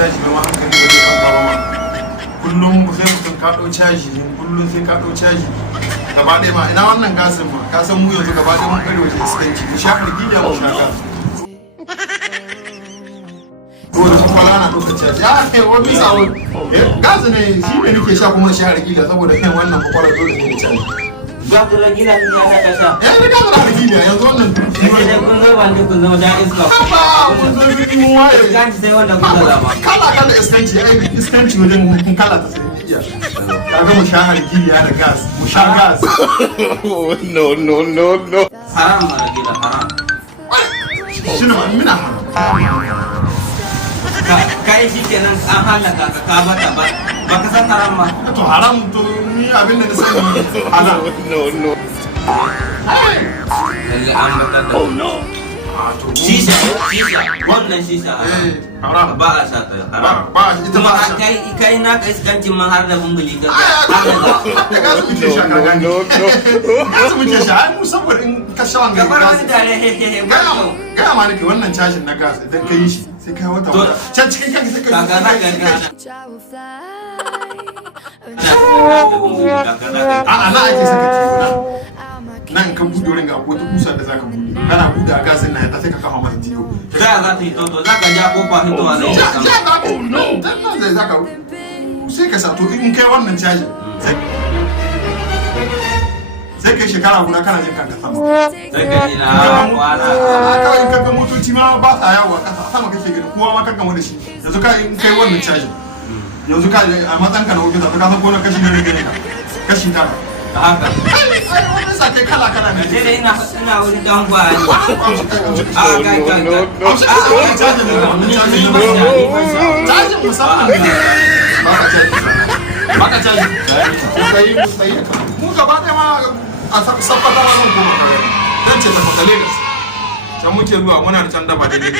caji ba ma hankali ba zai kanka ba ma kullum sai mutum ka ɗau caji kullum sai ka ɗau caji gaba ɗaya ma ina wannan gasin ma ka san mu yanzu gaba ɗaya mun kare waje iskanci mu sha ƙarfi da mu sha gas to da kuma rana ɗaukar caji ya kai wani sawo gas ne shi ne nake sha kuma sha ƙarfi da saboda kai wannan kwakwalwar dole ne da caji za ku rage na ya ka sha ni ka zara ƙarfi da yanzu wannan sai dai kun zo ban kun zama da iska mun zo biyu mun waye iskanci sai wanda kuka zama kala iskanci ai iskanci wajen kala ta sai iya kaga mu sha hargiliya da gas mu sha gas no haram ma rage da haram shine ma mina kai shi kenan an halaka ka bata ba ka san haram ma to haram to ni abin da na sani halal lalle an bata da no shisha wannan shisha haram ba a sha ta haram ba ita ba kai na ka iskancin man har da bunguli ka da gas muke sha ka gani gas muke sha ai mu saboda in ka sha wannan gabar gas wani tare he ga ma nake wannan cajin na gas idan ka yi shi sai kai wata can cikin kanka sai ka ga a'a na ake saka tibuna nan kan buɗe wurin ga akwai wata kusa da zaka buɗe kana buɗe a gasin nan sai ka kafa masa tiyo za ta yi toto za ka ja ko kwa hitowa zai ja zai zaka sai ka sa to in kai wannan caji sai kai shekara guda kana jin kanka sama sai ka ji na wala kawai in kaga motoci ma ba sa yawo a kasa sama kake gani kowa ma kaga da shi yanzu ka in kai wannan caji yanzu ka a matsan ka na ofisa ka san ko na kashi ne gane ka kashi tara haka ai wannan sa kai kala ne sai dai ina wuri dan gwani a ga caji musamman baka caji sai mu gaba ɗaya ma a sabbata ma mun kuma dan ce ta fata Lagos can muke zuwa muna da can daba daidai